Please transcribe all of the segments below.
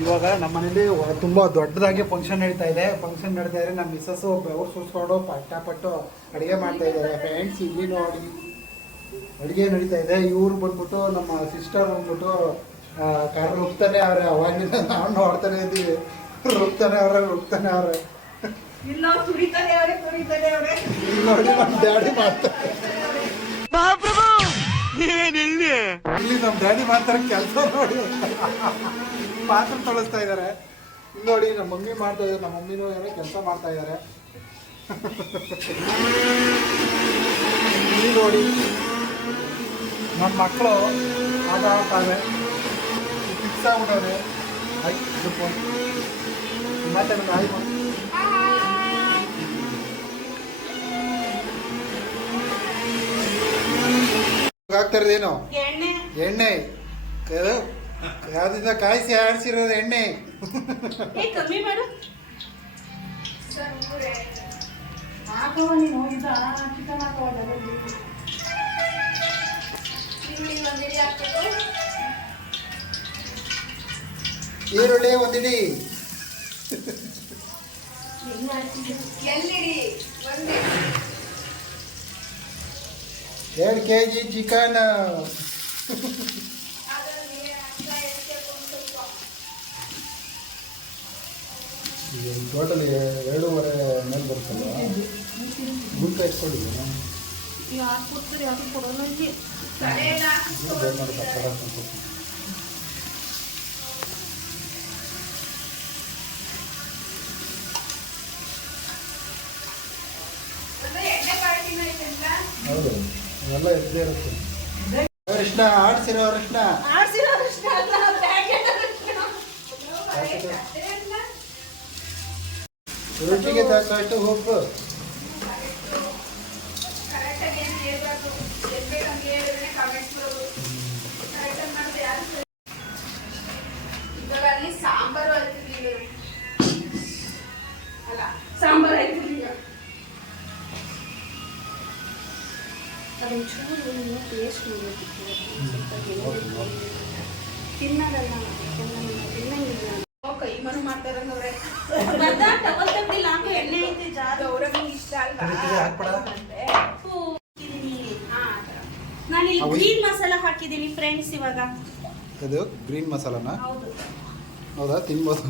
ಇವಾಗ ನಮ್ಮ ಮನೇಲಿ ತುಂಬ ದೊಡ್ಡದಾಗಿ ಫಂಕ್ಷನ್ ನಡೀತಾ ಇದೆ. ನಮ್ಮ ಮಿಸ್ಸಸ್ಸು ಬೆವರು ಸುಸ್ಕೊಂಡು ಪಟ್ಟು ಅಡುಗೆ ಮಾಡ್ತಾ ಇದ್ದಾರೆ ಫ್ರೆಂಡ್ಸ್. ಇಲ್ಲಿ ನೋಡಿ ಅಡುಗೆ ನಡೀತಾ ಇದೆ. ಇವ್ರು ಬಂದ್ಬಿಟ್ಟು ನಮ್ಮ ಸಿಸ್ಟರ್ ಬಂದ್ಬಿಟ್ಟು ಕಾರ್ ರುಬ್ತಾನೆ ಅವ್ರೆ. ಅವಾಗಿಂದ ನಾವು ನೋಡ್ತಾನೆ ಇದ್ದೀವಿ, ರುಬ್ತಾನೆ ಅವ್ರೆ. ಇಲ್ಲಿ ನೋಡಿ ನಮ್ಮ ಡ್ಯಾಡಿ ಮಾಡ್ತಾರೆ. ಇಲ್ಲಿ ನಮ್ಮ ಡ್ಯಾಡಿ ಮಾಡ್ತಾರೆ ಕೆಲಸ ನೋಡಿ. ಪಾತ್ರ ತೊಳಸ್ತಾ ಇದ್ದಾರೆ. ಇಲ್ಲಿ ನೋಡಿ ನಮ್ಮ ಮಮ್ಮಿ ಮಾಡ್ತಾ ಇದ್ದಾರೆ. ನಮ್ಮ ಮಮ್ಮಿನೂ ಏನೋ ಕೆಲಸ ಮಾಡ್ತಾ ಇದ್ದಾರೆ. ಇಲ್ಲಿ ನೋಡಿ ನಮ್ಮ ಮಕ್ಕಳು ಆಟ ಆಡ್ತಾರೆ. ಫಿಕ್ಸ್ ಆಗ್ಬಿಟ್ಟವ್ರೆ. ಮಾತಾಡೋದು ಆಯ್ತು. ಆಗ್ತಾ ಇರೋದೇನು ಎಣ್ಣೆ ಯಾವ್ದಿಂದ ಕಾಯಿಸಿ ಆಡಿಸಿರೋದು ಎಣ್ಣೆ. ಕಮ್ಮಿ ಮಾಡು. ಈರುಳ್ಳಿ ಒಂದಿಡಿ. 2 kg ಚಿಕನ್. ಟೋಟಲ್ 2.5 ಮೇಲೆ ಬರುತ್ತಲ್ಲ. ಗುಂಪು ಇಟ್ಕೊಳ್ಳಿ. ಹೌದು, ಎಲ್ಲ ಇದ್ದೇ ಇರುತ್ತೆ. ಕೃಷ್ಣ ಆಡ್ಸಿರೋ ಕೃಷ್ಣ ರುಚಿಗೆ ತಕ್ಕಷ್ಟು ಉಪ್ಪು. ಸಾಂಬಾರು ಆಯ್ತು. ಅದೊಂಚೂರು ಟೇಸ್ಟ್ ತಿನ್ನೋದಲ್ಲ, ತಿನ್ನಂಗಿಲ್ಲ. ಕೈ ಮನು ಮಾಡ್ತಾರಂಗವ್ರೆ. ಎಣ್ಣೆ ಐತೆ ಜಾರು. ಅವ್ರಿಗೆ ಇಷ್ಟ ಅಲ್ವಾ? ನಾನು ಇಲ್ಲಿ ಗ್ರೀನ್ ಮಸಾಲ ಹಾಕಿದ್ದೀನಿ ಫ್ರೆಂಡ್ಸ್. ಇವಾಗ ಇದು ಗ್ರೀನ್ ಮಸಾಲಾನ? ಹೌದು. ಹೌದಾ? ತಿನ್ಬೋದು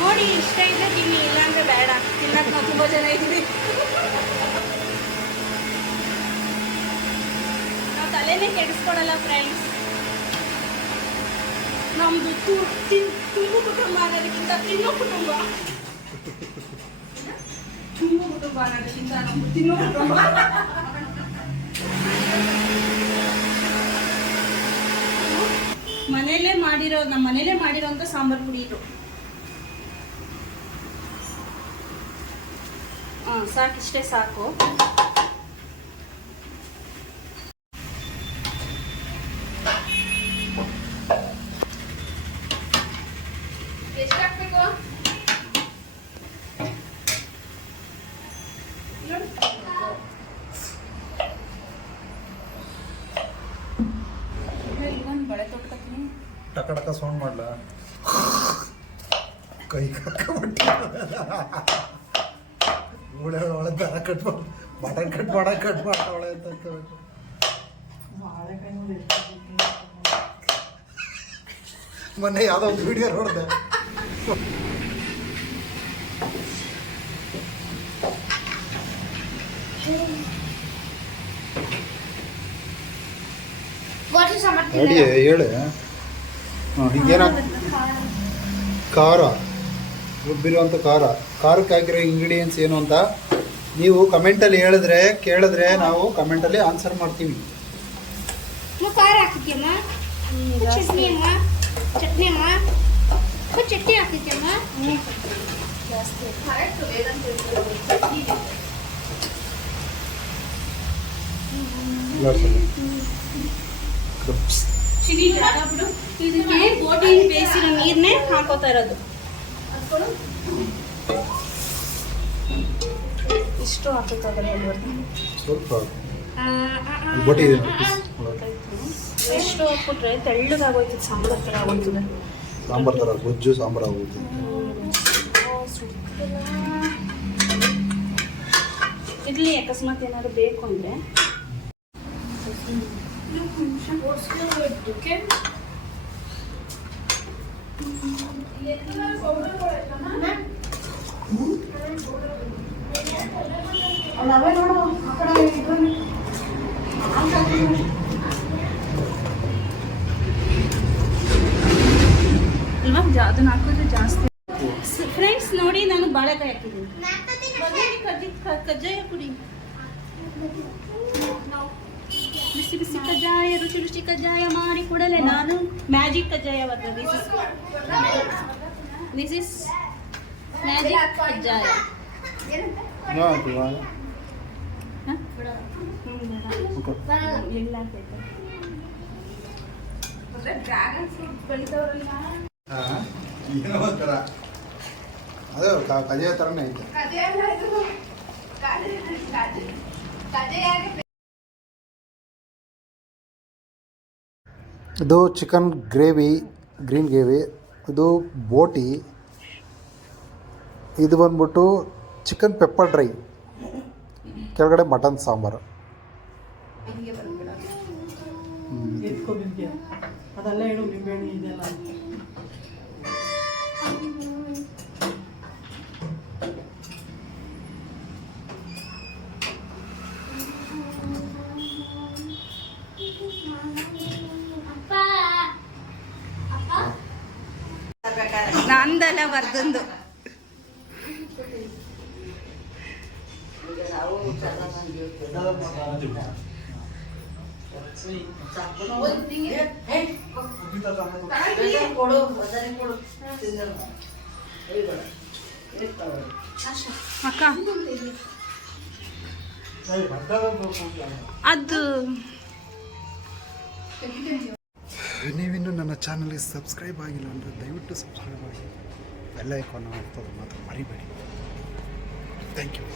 ನೋಡಿ. ಇಷ್ಟ ಇದ್ರೆ ತಿನ್ನಿ, ಇಲ್ಲಾಂದ್ರೆ ಬೇಡ. ತಿನ್ನಕ್ ನಾವು ತುಂಬಾ ಜನ ಇದ್ದೀವಿ. ನಾವು ತಲೆನೇ ಕೆಡಿಸ್ಕೊಡಲ್ಲ ಫ್ರೆಂಡ್ಸ್. ನಮ್ದು ತುಂಬು ಕುಟುಂಬ ಅನ್ನೋದಕ್ಕಿಂತ ತಿನ್ನೋ ಕುಟುಂಬ. ತುಂಬು ಕುಟುಂಬ ಅನ್ನೋದಕ್ಕಿಂತ ನಮ್ದು ತಿನ್ನೋ ಕುಟುಂಬ. ನಮ್ಮ ಮನೇಲೆ ಮಾಡಿರೋಂಥ ಸಾಂಬಾರ್ ಪುಡಿ ಇದು. ಸಾಕಿಷ್ಟೇ ಸಾಕು. ಎಷ್ಟು ಹಾಕ್ಬೇಕು? ಬಳೆ ತೊಟ್ಕೊತೀನಿ. ಟಕ ಸೌಂಡ್ ಮಾಡ್ಲ ಕೈ ಒಳ್ಳೆ ದರ ಕಟ್ ಮಟನ್ ಕಟ್ ಮಾಡವಳೆ ಅಂತ ಮೊನ್ನೆ ಯಾವುದೋ ಒಂದು ವಿಡಿಯೋ ನೋಡಿದೆ. ಅಡಿ ಹೇಳಿ. ಈಗೇನ ಖಾರ ರುಬ್ಬಿರುವಂಥ ಖಾರಕ್ಕೆ ಹಾಕಿರೋ ಇಂಗ್ರೀಡಿಯೆಂಟ್ಸ್ ಏನು ಅಂತ ನೀವು ಕಮೆಂಟಲ್ಲಿ ಕೇಳಿದ್ರೆ ನಾವು ಕಮೆಂಟಲ್ಲಿ ಆನ್ಸರ್ ಮಾಡ್ತೀವಿ. ಖಾರ ಹಾಕಿದ್ಯಮ್ಮ, ಚಟ್ನಿ ಹಾಕಿದ್ಯಮ್ಮ. ಇದಕ್ಕೆ ಗೋಧಿ ಬೇಯಿಸಿರೋ ನೀರನ್ನೇ ಹಾಕೋತಾ ಇರೋದು. ಇಷ್ಟು ಹಾಕಬೇಕಾಗಲ್ಲ. ಸ್ವಲ್ಪ ಎಷ್ಟು ಹಾಕ್ಬಿಟ್ರೆ ತೆಳ್ಳಗಾಗೋಯ್ತದೆ, ಸಾಂಬಾರ್ ಥರ ಆಗೋಯ್ತದೆ. ಸಾಂಬಾರು ಥರ ಗೊಜ್ಜು ಸಾಂಬಾರು ಆಗುತ್ತೆ. ಇಡ್ಲಿ ಅಕಸ್ಮಾತ್ ಏನಾದ್ರು ಬೇಕು ಅಂದರೆ ಅಲ್ವಾ ಅದನ್ನ ಹಾಕಿದ್ರೆ ಜಾಸ್ತಿ. ಫ್ರೆಂಡ್ಸ್ ನೋಡಿ, ನಾನು ಬಾಳೆಕಾಯಿ ಹಾಕಿದ್ದೀನಿ. ಕಜ್ಜಾಯ ಕುಡಿ, ಬಿಸಿ ಬಿಸಿ ಕಜ್ಜಾಯ, ರುಚಿ ರುಚಿ ಕಜ್ಜಾಯ ಮಾಡಿ ಕೊಡಲೆ ನಾನು. ಮ್ಯಾಜಿಕ್ ಕಜ್ಜಾಯ ಬರ್ತದೆ. ದಿಸ್ ಇಸ್ ಮ್ಯಾಜಿಕ್ ಕಜ್ಜಾಯ. ಡ್ರ್ಯಾಗನ್ ಫ್ರೂಟ್ ಬೆಳಿತಾವ್ರಲ್ಲ, ಅದೇ ಕಜಾಯ ಥರನೇ ಐತೆ. ಇದು ಚಿಕನ್ ಗ್ರೇವಿ, ಗ್ರೀನ್ ಗ್ರೇವಿ. ಇದು ಬೋಟಿ. ಇದು ಬಂದ್ಬಿಟ್ಟು ಚಿಕನ್ ಪೆಪ್ಪರ್ ಡ್ರೈ, ಕೆಳಗಡೆ ಮಟನ್ ಸಾಂಬಾರು. ಅದೆಲ್ಲ ಹೇಳು, ನಿಂಬೆಹಣ್ಣು ಇದೆಲ್ಲ. ನಂದಲ್ಲ ಬರ್ದಂದು. ಅಕ್ಕ ಅದು ನೀವಿನ್ನು ನನ್ನ ಚಾನಲ್ಗೆ ಸಬ್ಸ್ಕ್ರೈಬ್ ಆಗಿಲ್ಲ ಅಂದರೆ ದಯವಿಟ್ಟು ಸಬ್ಸ್ಕ್ರೈಬ್ ಆಗಿ, ಬೆಲ್ ಐಕಾನ್ ಹಾಕೋದು ಮಾತ್ರ ಮರಿಬೇಡಿ. Thank you.